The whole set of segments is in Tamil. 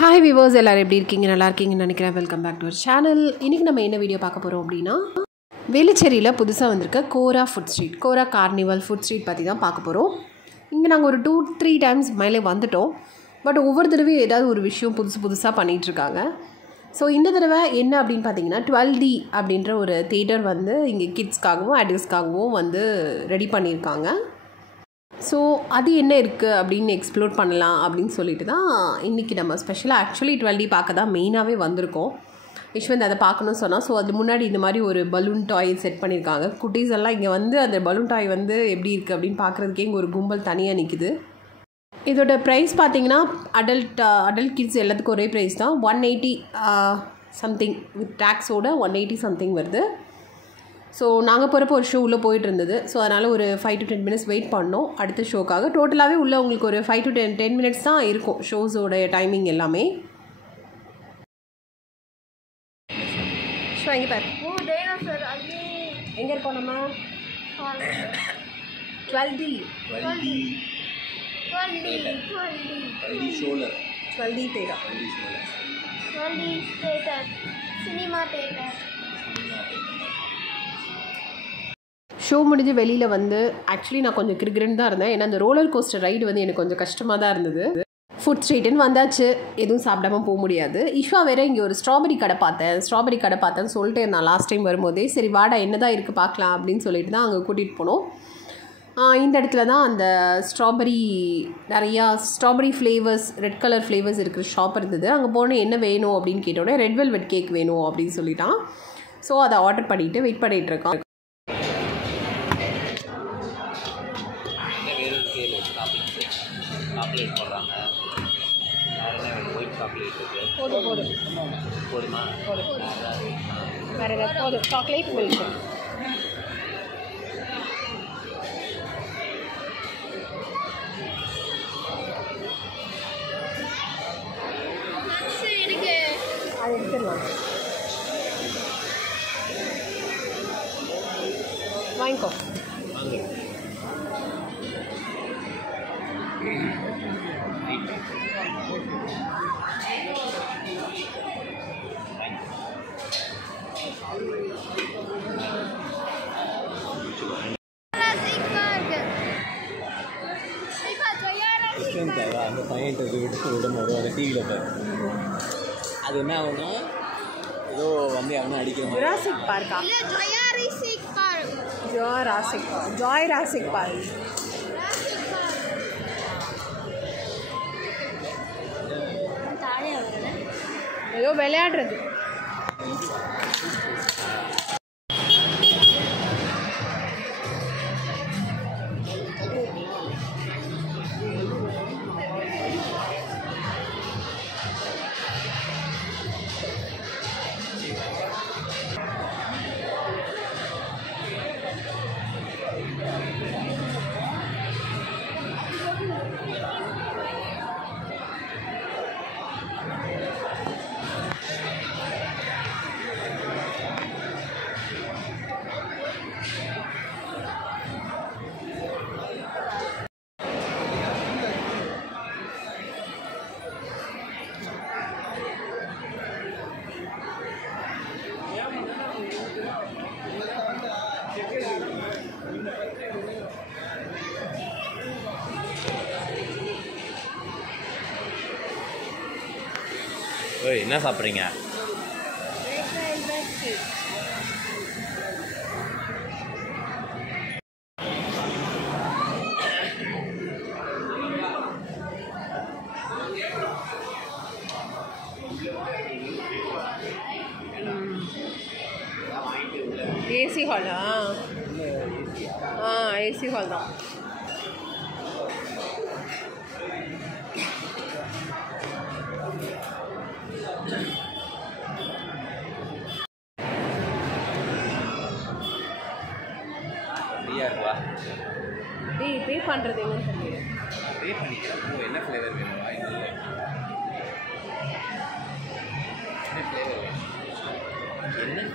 ஹாய் வியூவர்ஸ், எல்லோரும் எப்படி இருக்கீங்க? நல்லா இருக்கீங்கன்னு நினைக்கிறேன். Welcome back to our channel. இன்றைக்கி நம்ம என்ன வீடியோ பார்க்க போகிறோம் அப்படின்னா, வேலுச்சேரியில் புதுசாக வந்திருக்க கோரா ஃபுட் ஸ்ட்ரீட், கோரா கார்னிவல் ஃபுட் ஸ்ட்ரீட் பற்றி தான் பார்க்க போகிறோம். இங்கே நாங்கள் ஒரு 2-3 டைம்ஸ் மேலே வந்துவிட்டோம். பட் ஒவ்வொரு தடவையும் ஏதாவது ஒரு விஷயம் புதுசாக பண்ணிகிட்ருக்காங்க. ஸோ இந்த தடவை என்ன அப்படின்னு பார்த்தீங்கன்னா, 12D அப்படின்ற ஒரு தியேட்டர் வந்து இங்கே கிட்ஸ்க்காகவும் அடல்ட்ஸ்க்காகவும் வந்து ரெடி பண்ணியிருக்காங்க. ஸோ அது என்ன இருக்குது அப்படின்னு எக்ஸ்ப்ளோர் பண்ணலாம் அப்படின்னு சொல்லிட்டு தான் இன்றைக்கி நம்ம ஸ்பெஷலாக ஆக்சுவலி 12D பார்க்க தான் மெயினாகவே வந்திருக்கோம். யஷ்வந்த் அதை பார்க்கணும்னு சொன்னால், ஸோ அது முன்னாடி இந்த மாதிரி ஒரு பலூன் டாய் செட் பண்ணியிருக்காங்க. குட்டீஸ் எல்லாம் இங்கே வந்து அந்த பலூன் டாய் வந்து எப்படி இருக்குது அப்படின்னு பார்க்குறதுக்கே இங்கே ஒரு கும்பல் தனியாக நிற்குது. இதோட ப்ரைஸ் பார்த்தீங்கன்னா அடல்ட் கிட்ஸ் எல்லாத்துக்கும் ஒரே ப்ரைஸ் தான். 180 சம்திங் வித் டேக்ஸோட 180 சம்திங் வருது. ஸோ நாங்கள் போகிறப்போ ஒரு ஷோ உள்ளே போயிட்டு இருந்தது. ஸோ அதனால் ஒரு 5 to 10 minutes வெயிட் பண்ணோம் அடுத்த ஷோக்காக. டோட்டலாகவே உள்ளே உங்களுக்கு ஒரு 5 to 10 minutes தான் இருக்கும் ஷோஸோடைய டைமிங் எல்லாமே. ஷோ எங்கே பாரு, எங்கே இருக்கோம் நம்ம? 12D theatre, cinema theatre. Show முடிஞ்சு வெளியில் வந்து ஆக்சுவலி நான் கொஞ்சம் கிரிகிரன் தான் இருந்தேன். ஏன்னா அந்த ரோலர் கோஸ்டர் ரைடு வந்து எனக்கு கொஞ்சம் கஷ்டமாக தான் இருந்தது. ஃபுட் ஸ்ட்ரீட்டுன்னு வந்தாச்சு, எதுவும் சாப்பிடாம போக முடியாது. ஈஷ்வா வேறு இங்கே ஒரு ஸ்ட்ராபெரி கடை பார்த்தேன்னு சொல்லிட்டு நான் லாஸ்ட் டைம் வரும்போதே சரி வாடா என்ன தான் இருக்குது பார்க்கலாம் அப்படின்னு சொல்லிட்டு தான் அங்கே கூட்டிகிட்டு போனோம். இந்த இடத்துல தான் அந்த நிறையா strawberry flavours, red colour flavours இருக்கிற ஷாப் இருந்தது. அங்கே போனால் என்ன வேணும் அப்படின்னு கேட்டோடனே ரெட் வெல்வெட் கேக் வேணும் அப்படின்னு சொல்லிட்டான். ஸோ அதை ஆர்டர் பண்ணிவிட்டு வெயிட் பண்ணிகிட்டு இருக்கான். சாக்லேட் போடுறாங்க. ஒயிட் சாக்லேட் போதுமா? வேறு ஏதாவது சாக்லேட் மில்க். அது எடுத்துடலாம், வாங்கிக்கோ. அந்த பையன்ட்டு விட்டு விடும் போது அந்த டிவியில் பாரு, அது என்ன ஆகும்னா ஏதோ வந்து அவனை அடிக்கிற மாதிரி. ஜுராசிக் பார்க்கா? Joy park. ஏதோ விளையாடுறது. ஓய் என்ன சாப்பிட்றீங்க? ஏசி ஹாலா? ஏசி ஹால் தான். ஃப்ரீயாக இருக்குவா? பே பண்ணுறது எங்கன்னு தெரியல. பே பண்ணிக்கிறேன். என்ன ஃப்ளேவர் வேணுமா? என்ன ஃப்ளேவர் வேணும்? என்ன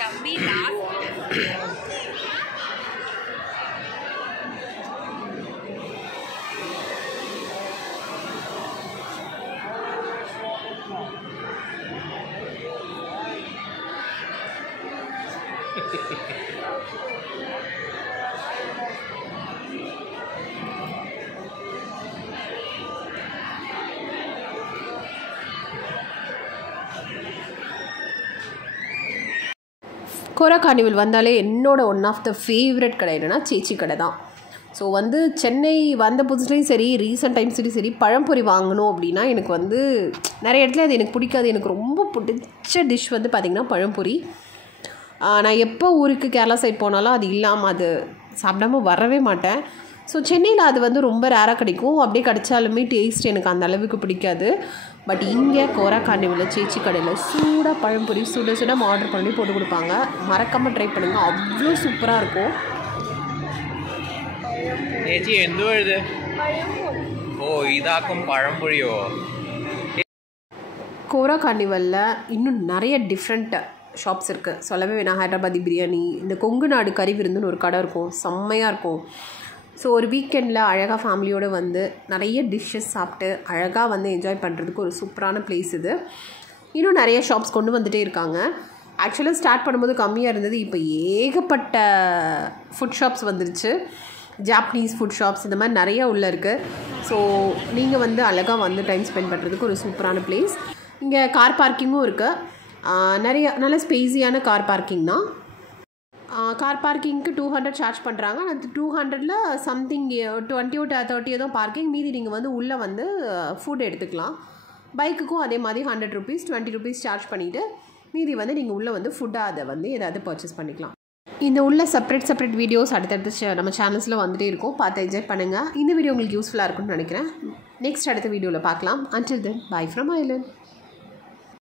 தம்பி கோரா கார்னிவல் வந்தாலே என்னோட ஒன் ஆஃப் த ஃபேவரட் கடை என்னென்னா சேச்சி கடை தான். ஸோ வந்து சென்னை வந்த புதுசுலேயும் சரி, ரீசெண்ட் டைம்ஸ்லேயும் சரி, பழம்பொரி வாங்கணும் அப்படின்னா எனக்கு வந்து நிறைய இடத்துல அது எனக்கு பிடிக்காது. எனக்கு ரொம்ப பிடிச்ச டிஷ் வந்து பார்த்திங்கன்னா பழம்பொரி. நான் எப்போ ஊருக்கு கேரளா சைட் போனாலும் அது இல்லாமல் அது சாப்பிடாம வரவே மாட்டேன். ஸோ சென்னையில் அது வந்து ரொம்ப ரேராக கிடைக்கும். அப்படியே கிடைச்சாலுமே டேஸ்ட் எனக்கு அந்த அளவுக்கு பிடிக்காது. பட் இங்கே கோரா கார்னிவலில் சேச்சி கடையில் சூடாக பழம்பொரி சுட ஆர்டர் பண்ணி போட்டு கொடுப்பாங்க. மறக்காமல் ட்ரை பண்ணுங்கள், அவ்வளோ சூப்பராக இருக்கும். ചേച്ചി എന്തു എഴുത്? ഓ ഇതാക്കും പഴംപൊഴിയോ? கோரா கார்னிவலில் இன்னும் நிறைய டிஃப்ரெண்ட் ஷாப்ஸ் இருக்குது, சொல்லவே வேணாம். ஹைதராபாதி பிரியாணி, இந்த கொங்கு நாடு கறி விருந்துன்னு ஒரு கடை இருக்கும், செம்மையாக இருக்கும். ஸோ ஒரு வீக்கெண்டில் அழகாக ஃபேமிலியோடு வந்து நிறைய டிஷ்ஷஸ் சாப்பிட்டு அழகாக வந்து என்ஜாய் பண்ணுறதுக்கு ஒரு சூப்பரான பிளேஸ் இது. இன்னும் நிறைய ஷாப்ஸ் கொண்டு வந்துகிட்டே இருக்காங்க. ஆக்சுவலாக ஸ்டார்ட் பண்ணும்போது கம்மியாக இருந்தது, இப்போ ஏகப்பட்ட ஃபுட் ஷாப்ஸ் வந்துருச்சு. ஜாப்பனீஸ் ஃபுட் ஷாப்ஸ் இந்த மாதிரி நிறைய உள்ளே இருக்குது. ஸோ நீங்கள் வந்து அழகாக வந்து டைம் ஸ்பெண்ட் பண்ணுறதுக்கு ஒரு சூப்பரான பிளேஸ். இங்கே கார் பார்க்கிங்கும் இருக்குது. நிறைய நல்ல ஸ்பேஸியான கார் பார்க்கிங் தான். கார் பார்க்கிங்க்கு 200 சார்ஜ் பண்ணுறாங்க. அந்த 200ல் சம்திங் 20 or 30 தான் பார்க்கிங். மீதி நீங்கள் வந்து உள்ளே வந்து ஃபுட் எடுத்துக்கலாம். பைக்குக்கும் அதே மாதிரி 100 rupees 20 rupees சார்ஜ் பண்ணிவிட்டு மீதி வந்து நீங்கள் உள்ளே வந்து ஃபுட்டாக அதை வந்து ஏதாவது பர்ச்சேஸ் பண்ணிக்கலாம். இந்த உள்ள செப்பரேட் வீடியோஸ் அடுத்தடுத்து நம்ம சேனல்ஸில் வந்துகிட்டே இருக்கும், பார்த்து என்ஜாய் பண்ணுங்கள். இந்த வீடியோ உங்களுக்கு யூஸ்ஃபுல்லாக இருக்கும்னு நினைக்கிறேன். நெக்ஸ்ட் அடுத்த வீடியோவில் பார்க்கலாம். Until then, bye from Island.